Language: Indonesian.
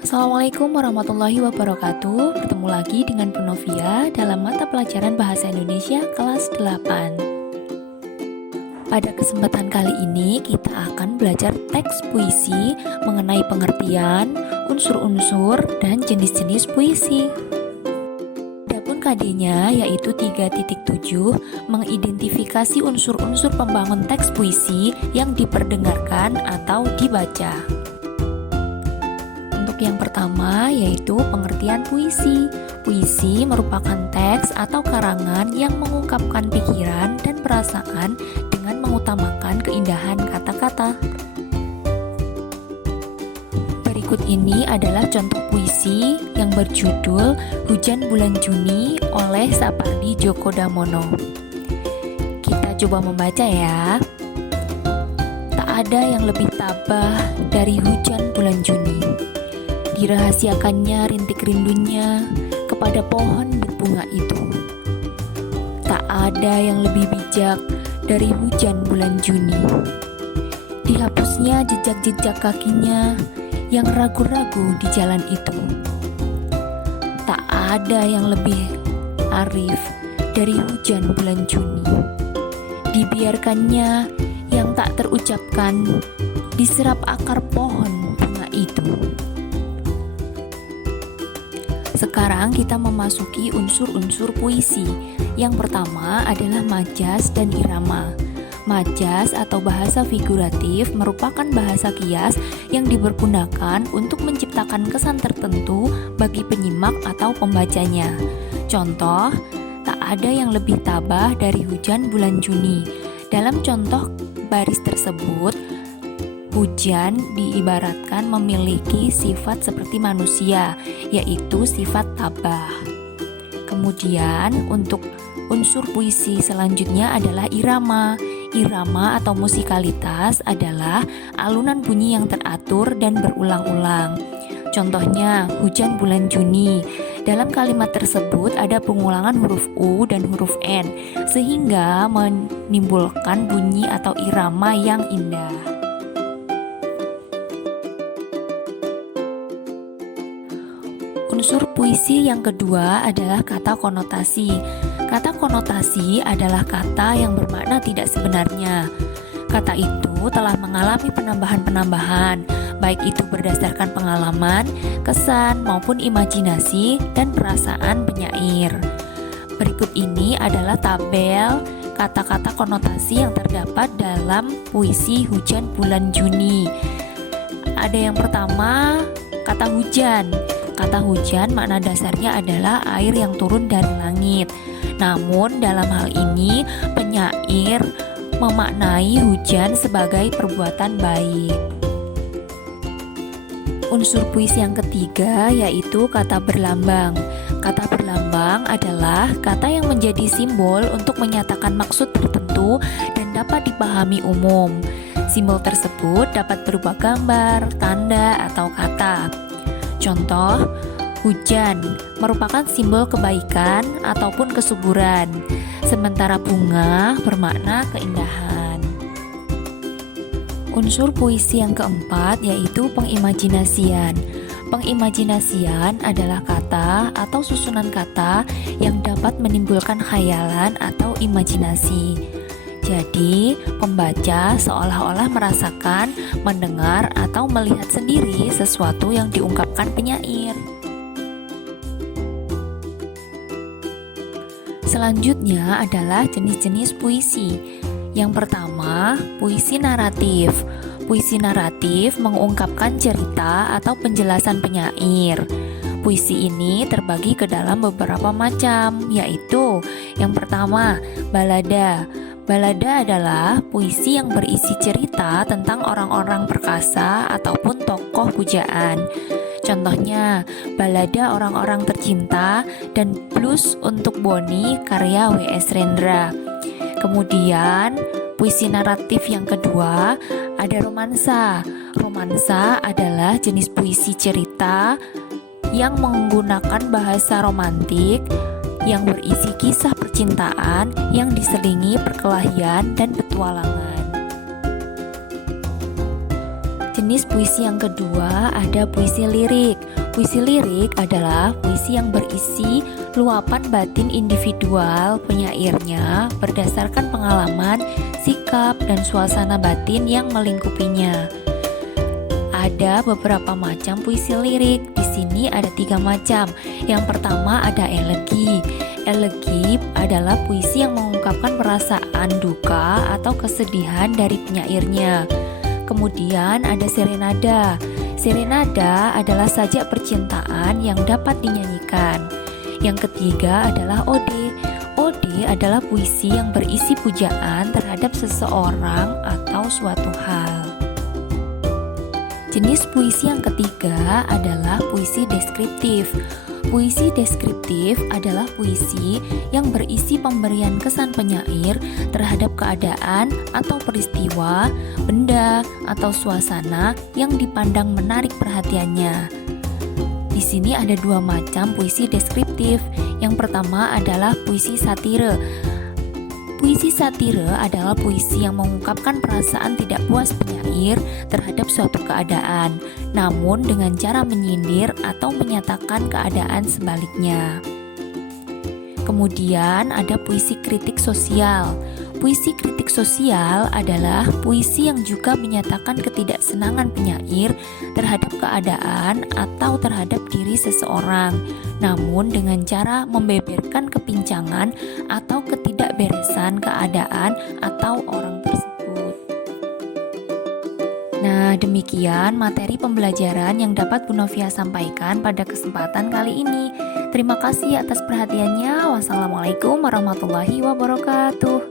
Assalamualaikum warahmatullahi wabarakatuh. Bertemu lagi dengan Bu Novia dalam mata pelajaran Bahasa Indonesia kelas 8. Pada kesempatan kali ini kita akan belajar teks puisi mengenai pengertian, unsur-unsur, dan jenis-jenis puisi. Adapun KD-nya yaitu 3.7 mengidentifikasi unsur-unsur pembangun teks puisi yang diperdengarkan atau dibaca. Yang pertama yaitu pengertian puisi. Puisi merupakan teks atau karangan yang mengungkapkan pikiran dan perasaan dengan mengutamakan keindahan kata-kata. Berikut ini adalah contoh puisi yang berjudul Hujan Bulan Juni oleh Sapardi Djoko Damono. Kita coba membaca ya. Tak ada yang lebih tabah dari hujan bulan Juni. Dirahasiakannya rintik rindunya kepada pohon berbunga itu. Tak ada yang lebih bijak dari hujan bulan Juni. Dihapusnya jejak-jejak kakinya yang ragu-ragu di jalan itu. Tak ada yang lebih arif dari hujan bulan Juni. Dibiarkannya yang tak terucapkan diserap akar pohon bunga itu. Sekarang kita memasuki unsur-unsur puisi. Yang pertama adalah majas dan irama. Majas atau bahasa figuratif merupakan bahasa kias yang dipergunakan untuk menciptakan kesan tertentu bagi penyimak atau pembacanya. Contoh, tak ada yang lebih tabah dari hujan bulan Juni. Dalam contoh baris tersebut, hujan diibaratkan memiliki sifat seperti manusia, yaitu sifat tabah. Kemudian untuk unsur puisi selanjutnya adalah irama. Irama atau musikalitas adalah alunan bunyi yang teratur dan berulang-ulang. Contohnya, hujan bulan Juni. Dalam kalimat tersebut ada pengulangan huruf U dan huruf N, sehingga menimbulkan bunyi atau irama yang indah. Unsur puisi yang kedua adalah kata konotasi. Kata konotasi adalah kata yang bermakna tidak sebenarnya. Kata itu telah mengalami penambahan-penambahan, baik itu berdasarkan pengalaman, kesan, maupun imajinasi dan perasaan penyair. Berikut ini adalah tabel kata-kata konotasi yang terdapat dalam puisi Hujan Bulan Juni. Ada yang pertama, kata hujan. Kata hujan makna dasarnya adalah air yang turun dari langit. Namun dalam hal ini penyair memaknai hujan sebagai perbuatan baik. Unsur puisi yang ketiga yaitu kata berlambang. Kata berlambang adalah kata yang menjadi simbol untuk menyatakan maksud tertentu dan dapat dipahami umum. Simbol tersebut dapat berupa gambar, tanda, atau kata. Contoh, hujan merupakan simbol kebaikan ataupun kesuburan, sementara bunga bermakna keindahan. Unsur puisi yang keempat yaitu pengimajinasian. Pengimajinasian adalah kata atau susunan kata yang dapat menimbulkan khayalan atau imajinasi. Jadi, pembaca seolah-olah merasakan, mendengar, atau melihat sendiri sesuatu yang diungkapkan penyair. Selanjutnya adalah jenis-jenis puisi. Yang pertama, puisi naratif. Puisi naratif mengungkapkan cerita atau penjelasan penyair. Puisi ini terbagi ke dalam beberapa macam, yaitu yang pertama, balada. Balada adalah puisi yang berisi cerita tentang orang-orang perkasa ataupun tokoh pujaan. Contohnya, balada orang-orang tercinta dan blues untuk Boni karya W.S. Rendra. Kemudian, puisi naratif yang kedua ada romansa. Romansa adalah jenis puisi cerita yang menggunakan bahasa romantik yang berisi kisah percintaan yang diselingi perkelahian dan petualangan. Jenis puisi yang kedua ada puisi lirik. Puisi lirik adalah puisi yang berisi luapan batin individual penyairnya berdasarkan pengalaman, sikap, dan suasana batin yang melingkupinya. Ada beberapa macam puisi lirik. Di sini ada 3 macam. Yang pertama ada elegi. Elegi adalah puisi yang mengungkapkan perasaan duka atau kesedihan dari penyairnya. Kemudian ada serenada. Serenada adalah sajak percintaan yang dapat dinyanyikan. Yang ketiga adalah ode. Ode adalah puisi yang berisi pujaan terhadap seseorang atau suatu hal. Jenis puisi yang ketiga adalah puisi deskriptif. Puisi deskriptif adalah puisi yang berisi pemberian kesan penyair terhadap keadaan atau peristiwa, benda, atau suasana yang dipandang menarik perhatiannya. Di sini ada 2 macam puisi deskriptif. Yang pertama adalah puisi satire. Puisi satire adalah puisi yang mengungkapkan perasaan tidak puas penyair terhadap suatu keadaan, namun dengan cara menyindir atau menyatakan keadaan sebaliknya. Kemudian ada puisi kritik sosial. Puisi kritik sosial adalah puisi yang juga menyatakan ketidaksenangan penyair terhadap keadaan atau terhadap diri seseorang, namun dengan cara membeberkan kepincangan atau ketidakberesan keadaan atau orang tersebut. Nah, demikian materi pembelajaran yang dapat Bu Novia sampaikan pada kesempatan kali ini. Terima kasih atas perhatiannya. Wassalamualaikum warahmatullahi wabarakatuh.